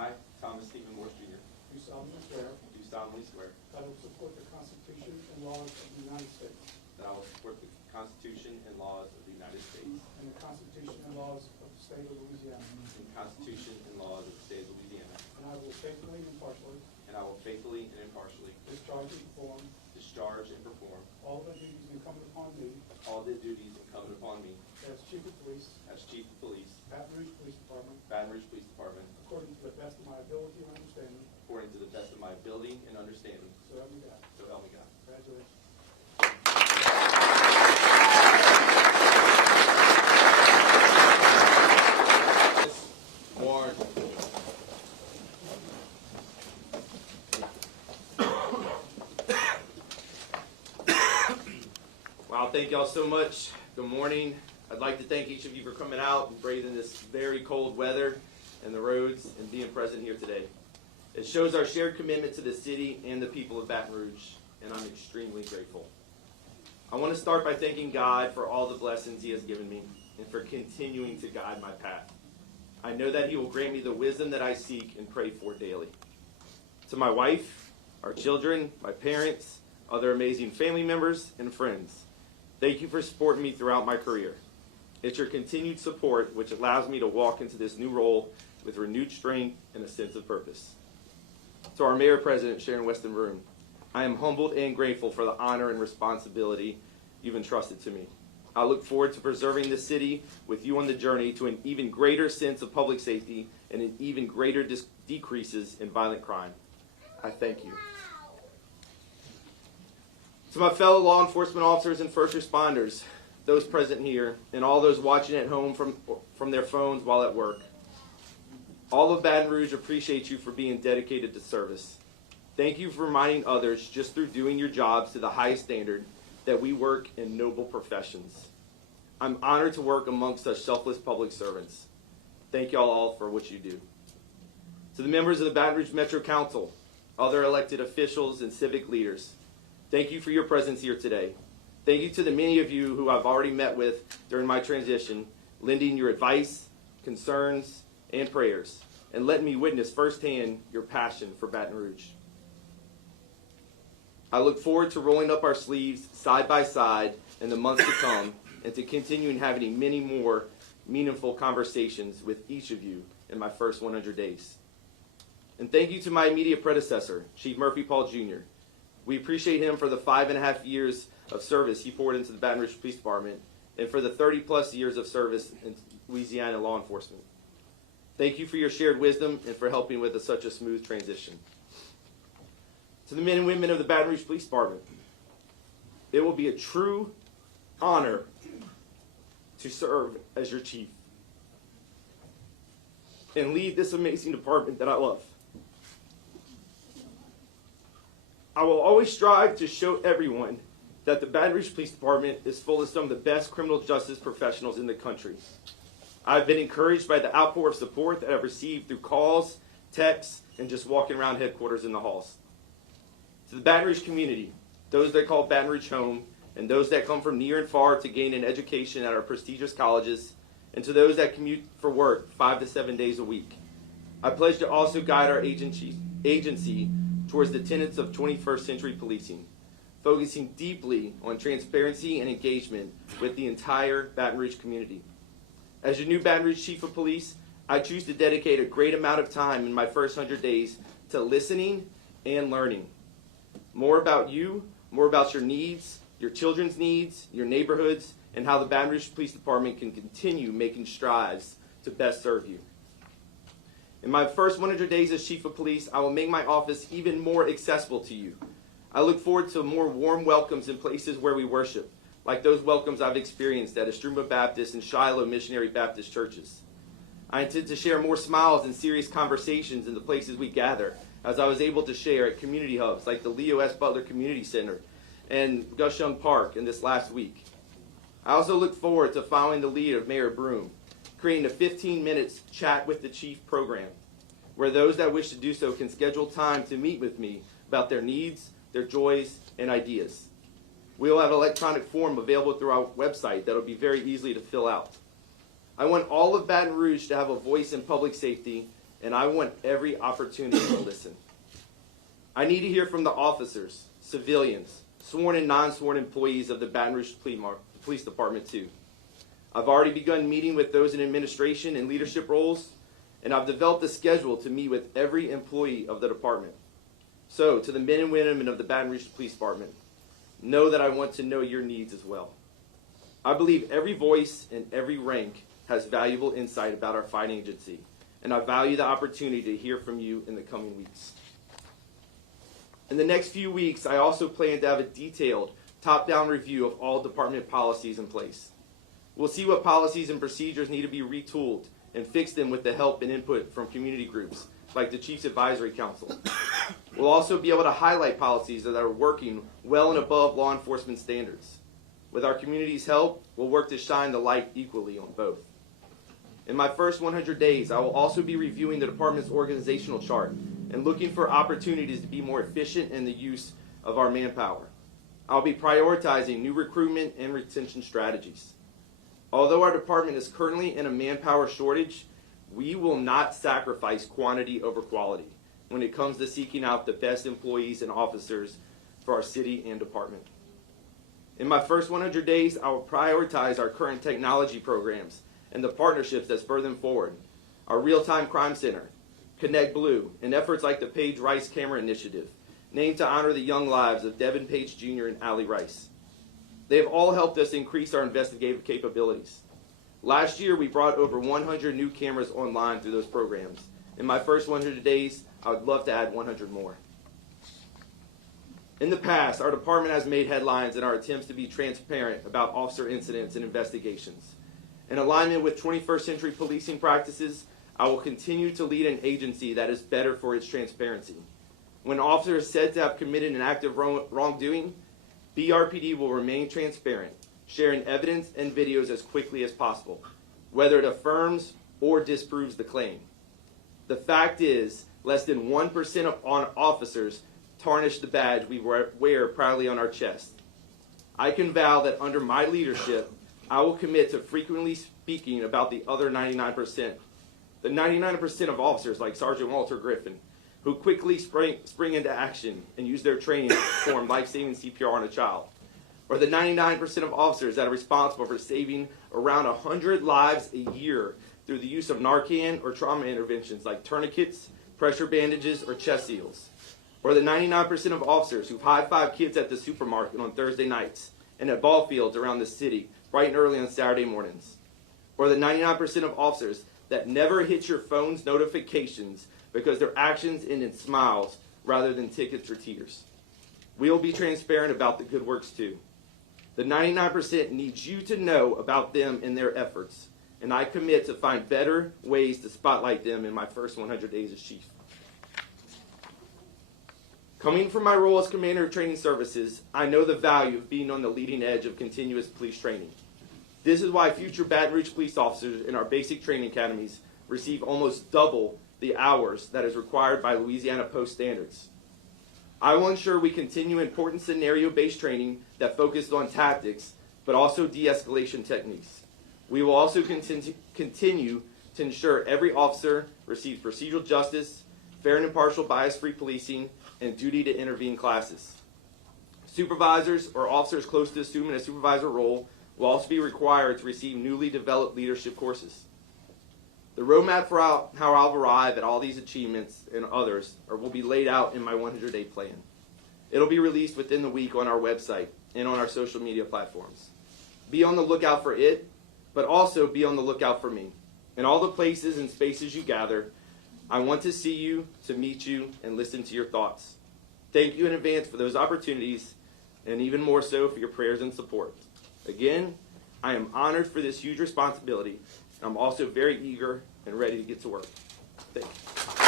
I, Thomas Stephen Morse Jr., do solemnly swear do solemnly swear that I will support the Constitution and laws of the United States that I will support the Constitution and laws of the United States and the Constitution and laws of the state of Louisiana, and the Constitution and laws of the state of Louisiana, and I will faithfully and impartially and I will faithfully and impartially discharge and perform all the duties incumbent upon me as Chief of Police, Baton Rouge Police Department, according to the best of my ability and understanding, according to the best of my ability and understanding, so help me God. so help me God. Congratulations. Warren. Wow, thank y'all so much. Good morning. I'd like to thank each of you for coming out and braving this very cold weather and the roads and being present here today. It shows our shared commitment to the city and the people of Baton Rouge, and I'm extremely grateful. I want to start by thanking God for all the blessings He has given me and for continuing to guide my path. I know that He will grant me the wisdom that I seek and pray for daily. To my wife, our children, my parents, other amazing family members, and friends, thank you for supporting me throughout my career. It's your continued support which allows me to walk into this new role with renewed strength and a sense of purpose. To our Mayor President, Sharon Weston Vroom, I am humbled and grateful for the honor and responsibility you've entrusted to me. I look forward to preserving the city with you on the journey to an even greater sense of public safety and an even greater decreases in violent crime. I thank you. To my fellow law enforcement officers and first responders, those present here, and all those watching at home from their phones while at work, all of Baton Rouge appreciate you for being dedicated to service. Thank you for reminding others, just through doing your jobs to the highest standard, that we work in noble professions. I'm honored to work amongst such selfless public servants. Thank y'all all for what you do. To the members of the Baton Rouge Metro Council, other elected officials, and civic leaders, thank you for your presence here today. Thank you to the many of you who I've already met with during my transition, lending your advice, concerns, and prayers, and letting me witness firsthand your passion for Baton Rouge. I look forward to rolling up our sleeves side by side in the months to come and to continuing having many more meaningful conversations with each of you in my first 100 days. And thank you to my immediate predecessor, Chief Murphy Paul Jr. We appreciate him for the 5.5 years of service he poured into the Baton Rouge Police Department and for the 30-plus years of service in Louisiana law enforcement. Thank you for your shared wisdom and for helping with such a smooth transition. To the men and women of the Baton Rouge Police Department, it will be a true honor to serve as your chief and lead this amazing department that I love. I will always strive to show everyone that the Baton Rouge Police Department is full of some of the best criminal justice professionals in the country. I've been encouraged by the outpour of support that I've received through calls, texts, and just walking around headquarters in the halls. To the Baton Rouge community, those that call Baton Rouge home, and those that come from near and far to gain an education at our prestigious colleges, and to those that commute for work 5 to 7 days a week, I pledge to also guide our agency towards the tenets of 21st century policing, focusing deeply on transparency and engagement with the entire Baton Rouge community. As your new Baton Rouge Chief of Police, I choose to dedicate a great amount of time in my first 100 days to listening and learning. More about you, more about your needs, your children's needs, your neighborhoods, and how the Baton Rouge Police Department can continue making strides to best serve you. In my first 100 days as Chief of Police, I will make my office even more accessible to you. I look forward to more warm welcomes in places where we worship, like those welcomes I've experienced at Estruma Baptist and Shiloh Missionary Baptist churches. I intend to share more smiles and serious conversations in the places we gather, as I was able to share at community hubs like the Leo S. Butler Community Center and Gus Young Park in this last week. I also look forward to following the lead of Mayor Broom, creating a 15 minutes chat with the chief program, where those that wish to do so can schedule time to meet with me about their needs, their joys, and ideas. We will have an electronic form available through our website that will be very easily to fill out. I want all of Baton Rouge to have a voice in public safety, and I want every opportunity to listen. I need to hear from the officers, civilians, sworn and non-sworn employees of the Baton Rouge Police Department too. I've already begun meeting with those in administration and leadership roles, and I've developed a schedule to meet with every employee of the department. So, to the men and women of the Baton Rouge Police Department, know that I want to know your needs as well. I believe every voice and every rank has valuable insight about our fine agency, and I value the opportunity to hear from you in the coming weeks. In the next few weeks, I also plan to have a detailed, top-down review of all department policies in place. We'll see what policies and procedures need to be retooled and fix them with the help and input from community groups like the Chiefs Advisory Council. We'll also be able to highlight policies that are working well and above law enforcement standards. With our community's help, we'll work to shine the light equally on both. In my first 100 days, I will also be reviewing the department's organizational chart and looking for opportunities to be more efficient in the use of our manpower. I'll be prioritizing new recruitment and retention strategies. Although our department is currently in a manpower shortage, we will not sacrifice quantity over quality when it comes to seeking out the best employees and officers for our city and department. In my first 100 days, I will prioritize our current technology programs and the partnerships that spur them forward. Our Real-Time Crime Center, Connect Blue, and efforts like the Paige Rice Camera Initiative, named to honor the young lives of Devin Page Jr. and Allie Rice. They have all helped us increase our investigative capabilities. Last year, we brought over 100 new cameras online through those programs. In my first 100 days, I would love to add 100 more. In the past, our department has made headlines in our attempts to be transparent about officer incidents and investigations. In alignment with 21st century policing practices, I will continue to lead an agency that is better for its transparency. When an officer is said to have committed an act of wrongdoing, BRPD will remain transparent, sharing evidence and videos as quickly as possible, whether it affirms or disproves the claim. The fact is, less than 1% of officers tarnish the badge we wear proudly on our chest. I can vow that under my leadership, I will commit to frequently speaking about the other 99%. The 99% of officers like Sergeant Walter Griffin, who quickly spring into action and use their training to perform life-saving CPR on a child. Or the 99% of officers that are responsible for saving around 100 lives a year through the use of Narcan or trauma interventions like tourniquets, pressure bandages, or chest seals. Or the 99% of officers who high-five kids at the supermarket on Thursday nights and at ball fields around the city bright and early on Saturday mornings. Or the 99% of officers that never hit your phone's notifications because their actions end in smiles rather than tickets or tears. We will be transparent about the good works too. The 99% needs you to know about them and their efforts, and I commit to find better ways to spotlight them in my first 100 days as chief. Coming from my role as Commander of Training Services, I know the value of being on the leading edge of continuous police training. This is why future Baton Rouge police officers in our basic training academies receive almost double the hours that is required by Louisiana Post standards. I will ensure we continue important scenario-based training that focuses on tactics, but also de-escalation techniques. We will also continue to ensure every officer receives procedural justice, fair and impartial bias-free policing, and duty to intervene classes. Supervisors or officers close to assuming a supervisor role will also be required to receive newly developed leadership courses. The roadmap for how I'll arrive at all these achievements and others will be laid out in my 100-day plan. It'll be released within the week on our website and on our social media platforms. Be on the lookout for it, but also be on the lookout for me. In all the places and spaces you gather, I want to see you, to meet you, and listen to your thoughts. Thank you in advance for those opportunities, and even more so for your prayers and support. Again, I am honored for this huge responsibility. I'm also very eager and ready to get to work. Thank you.